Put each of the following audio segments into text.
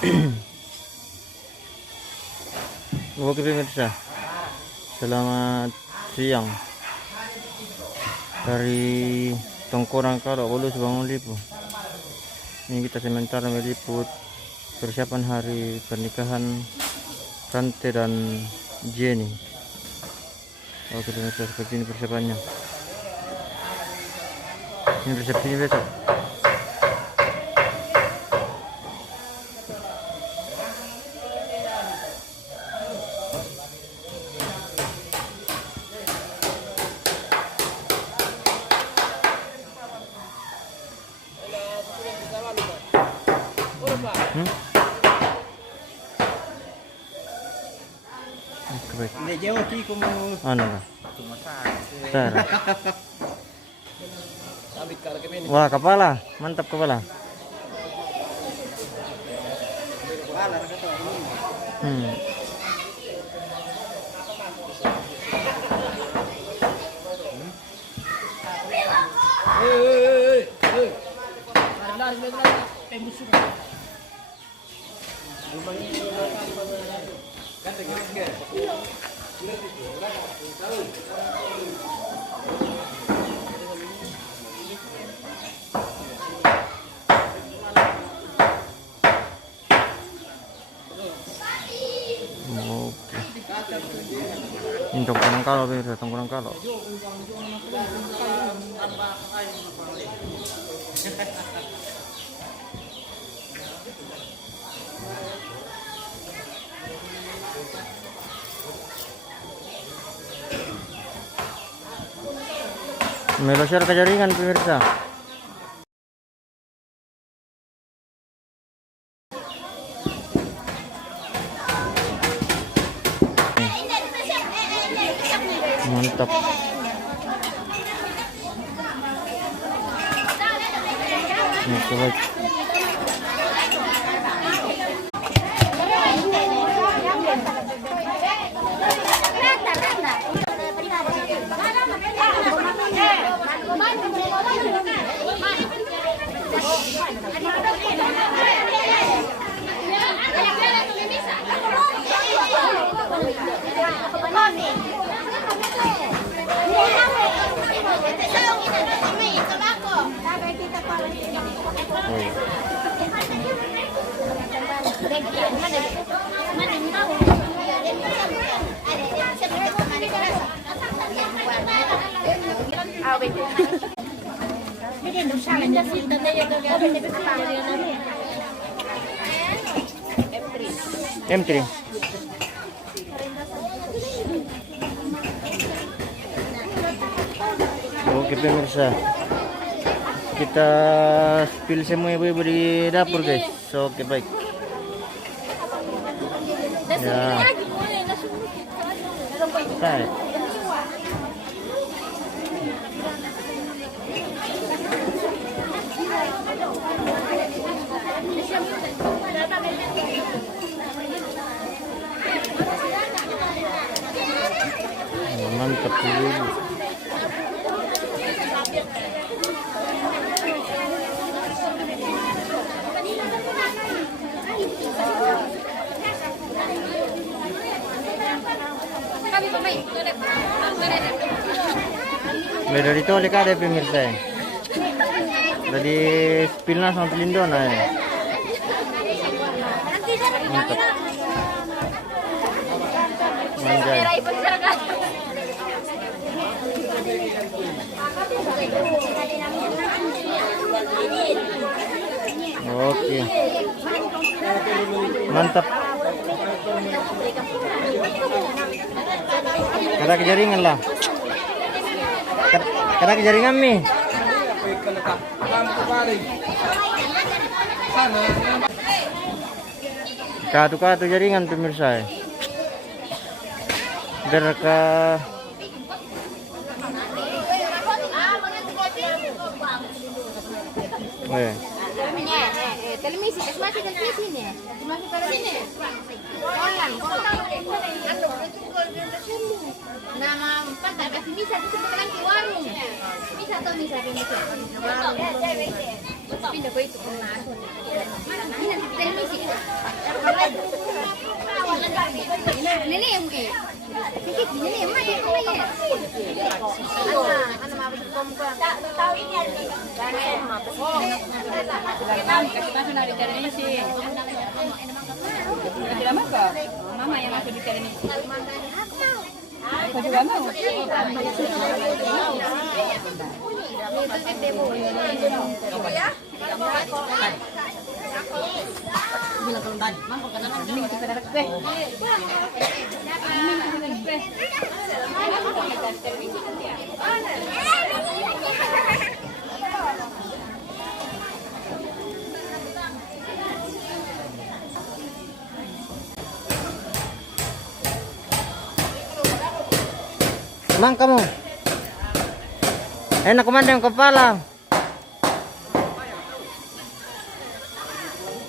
Oke pemirsa, selamat siang dari Tongkorang Kalo Bolus Bangun Lipu. Ini kita sementara meliput persiapan hari pernikahan Rante dan Jenny. Oke pemirsa, seperti ini persiapannya. Ini resepsinya besok. Hindi, jauh aquí como... Ano ba? Tumatas. Sir. Wah, kepala. Mantap kepala. Wala, nakato. Ini Tongkorang Kalo pemirsa, Tongkorang Kalo. Melo share ke jaringan pemirsa. Mantap. Coba. M3. Oke pemirsa, kita spill semua ibu-ibu di dapur guys. Oke baik. Ya. Baik. Mantap dulu. Beda ditolak ada pemirsa. Tadi spillnya sama pelindung ya. Mantap. Manjai. Oke. Mantap. Kada ke jaringan lah. Kada ke jaringan mi. Katu jaringan pemirsa. Biar ke televisi, es masih televisi nih. Masih televisi. Kolan. Nama pada kasih bisa itu sebenarnya di warung. Bisa atau bisa. Pindah ke itu pernah. Ini nanti televisi. Ini yang sedikit ini yang mana yang mana? Anak mau berkom kan? Tahu ini ada. Kasih masuk nak bicara ini sih. Tidak mau mama yang masuk bicara ini. Aku juga mau. Bilang kalau tadi, mampu kan nama ini kita dapat kue. Emang kamu enak kumandang kepala.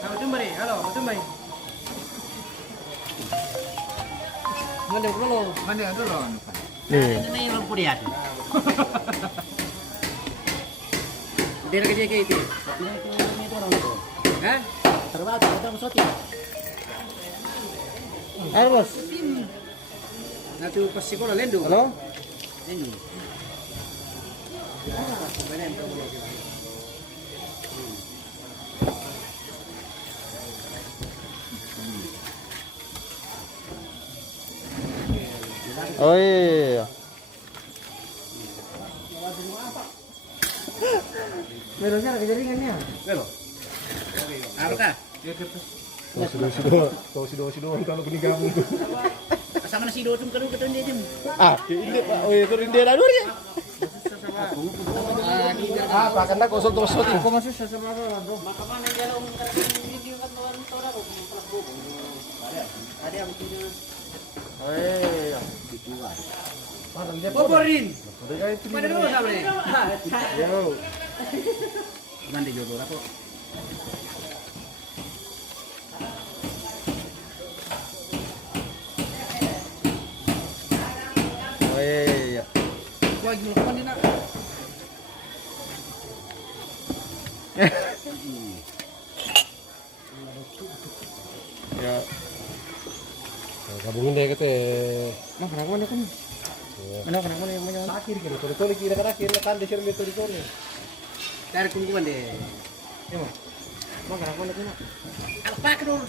Halo Tumbai, halo Tumbai. Mandang dulu. Mandang dulu. Nih. Ini yang lampu dia. Dia kerja kayak itu. Ini orang itu. Hah? Terbang kita mau shooting. Ayo bos. Nanti pas sekolah lendo. Halo. Ini. Oh iya. Melonnya ada jaringannya. Melo. Apa kah? Sido kalau kuning kamu. Sama nasi dua kedua dia jem. Ah, ini Pak. Oh, itu rinde dah dulu ya. Ah, Pak kan kosong terus shooting. Kok masih sama apa, Bro? Makamana jalan video kan orang ada yang punya. Oh iya. Poporin. Pada dulu sama nih. Yo. Mandi jodoh aku. Oh iya. Gua lagi mau mandi nak. Ya. Gabungin deh kete. Nah, kenapa mana kan? Kenapa nih yang banyak? Akhir kira toli kira akhir kan di sini toli. Dari kungkuman deh. Ya, Bang, kenapa nih kan? Apa kedua?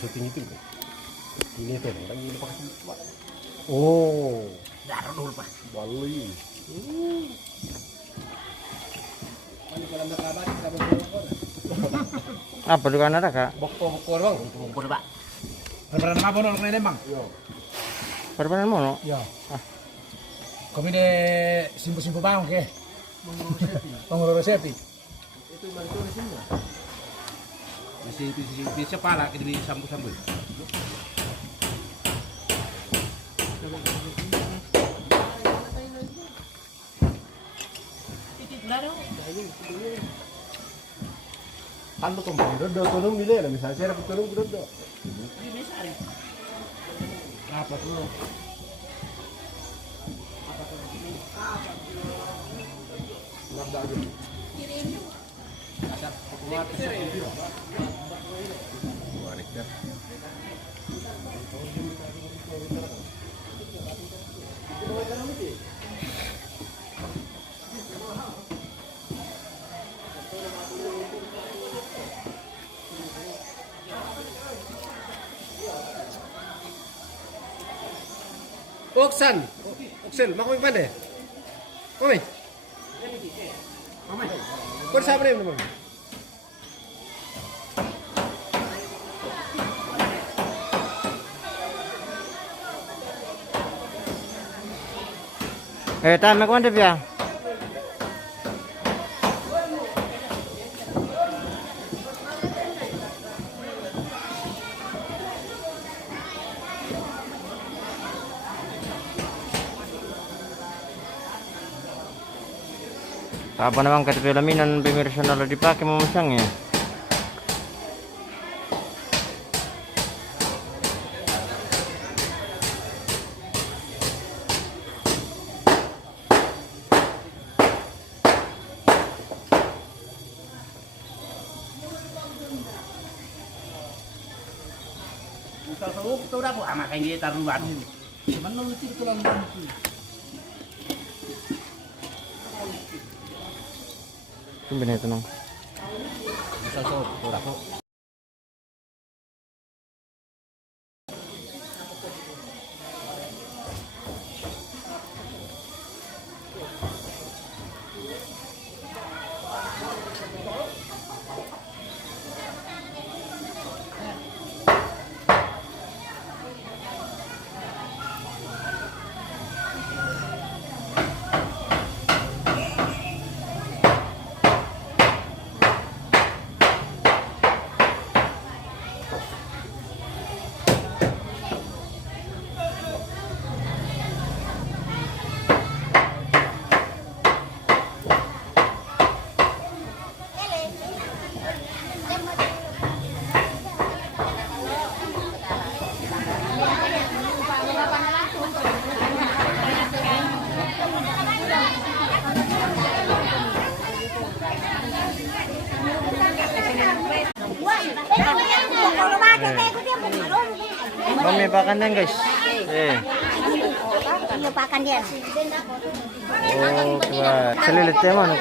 Shooting itu. Ini tuh orang ini pakai. Oh, Darah dulu pak. bali. Apa di Kanada, Kak? Bokor bang. Kumpul pak. Preparan apa orang ini bang? Perpanen mono. Ya. Kami de simpu bang ke? Pengurus resepsi. Masih bisa pala kita di sambu-sambu. Kan tuh kembali dodo tulung gitu ya, misalnya saya dapat tulung dodo. Apa tuh? Oksen, mau kemana deh? Kami? Kau siapa nih teman? Tama ko anda biya. Apa naman KTP laminan pemirsa na dipakai memasangnya. Ito na po, ama kayo hindi taruan. Manulti ito lang lang. Tumben na ito nang. Sa so, ito na po. Mami pakan din guys. Lupakan dia. Oh, coba. Selilit tema no.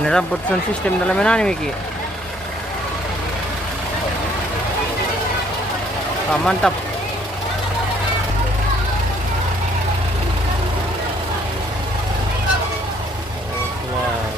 Menirambut sound system dalam ini Miki. Ah, mantap. Wow.